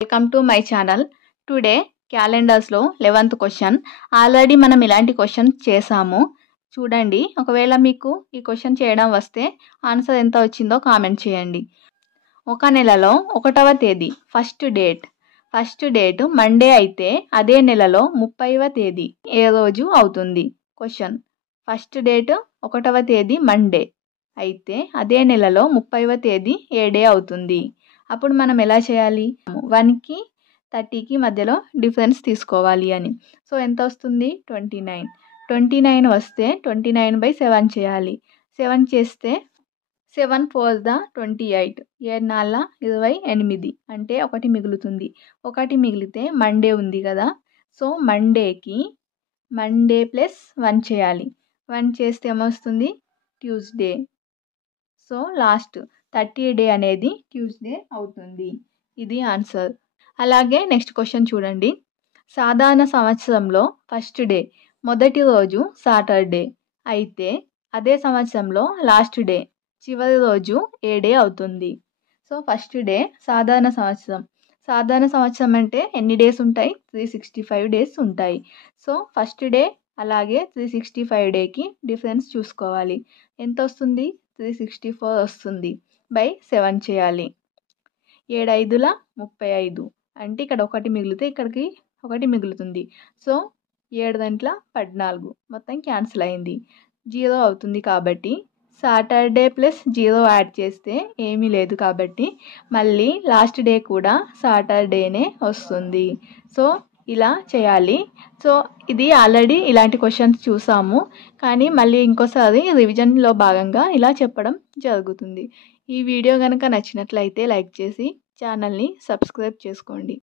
Welcome to my channel. Today క్యాలెండర్స్లో 11th question. Already మనం ఇలాంటి క్వశ్చన్ చేసాము, చూడండి. ఒకవేళ మీకు ఈ క్వశ్చన్ చేయడం వస్తే ఆన్సర్ ఎంత వచ్చిందో కామెంట్ చేయండి. ఒక నెలలో 1వ తేదీ ఫస్ట్ డేట్ మండే అయితే అదే నెలలో 30వ తేదీ ఏ రోజు అవుతుంది? క్వశ్చన్. ఫస్ట్ డేట్ 1వ తేదీ మండే అయితే అదే నెలలో 30వ తేదీ ఏ డే అవుతుంది? అప్పుడు మనం ఎలా చేయాలి? 1కి 30కి మధ్యలో డిఫరెన్స్ తీసుకోవాలి అని. సో ఎంత వస్తుంది? 29 వస్తే 29/7 చేయాలి. 7 చేస్తే 7 4 28, 7 4 28, అంటే 1 మిగులుతుంది. 1 మిగిలితే మండే ఉంది కదా, సో మండే ప్లస్ 1 చేయాలి. 1 చేస్తే ఏమొస్తుంది? ట్యూస్డే. సో లాస్ట్ 30 డే అనేది ట్యూస్డే అవుతుంది. ఇది ఆన్సర్. అలాగే నెక్స్ట్ క్వశ్చన్ చూడండి. సాధారణ సంవత్సరంలో ఫస్ట్ డే మొదటి రోజు సాటర్డే అయితే అదే సంవత్సరంలో లాస్ట్ డే చివరి రోజు ఏ డే అవుతుంది? సో ఫస్ట్ డే సాధారణ సంవత్సరం అంటే ఎన్ని డేస్ ఉంటాయి? 365 డేస్ ఉంటాయి. సో ఫస్ట్ డే అలాగే 365 డేకి డిఫరెన్స్ చూసుకోవాలి. ఎంత వస్తుంది? 364 వస్తుంది. 7 చేయాలి. 7 5 35, అంటే ఇక్కడ 1 మిగిలితే ఇక్కడికి 1 మిగులుతుంది. సో 7 14, మొత్తం క్యాన్సిల్ అయింది. 0 అవుతుంది. కాబట్టి సాటర్డే ప్లస్ 0 యాడ్ చేస్తే ఏమీ లేదు కాబట్టి మళ్ళీ లాస్ట్ డే కూడా సాటర్డేనే వస్తుంది. సో ఇలా చేయాలి. సో ఇది ఆల్రెడీ ఇలాంటి క్వశ్చన్స్ చూసాము, కానీ మళ్ళీ ఇంకోసారి రివిజన్లో భాగంగా ఇలా చెప్పడం జరుగుతుంది. ఈ వీడియో కనుక నచ్చినట్లయితే లైక్ చేసి ఛానల్ని సబ్స్క్రైబ్ చేసుకోండి.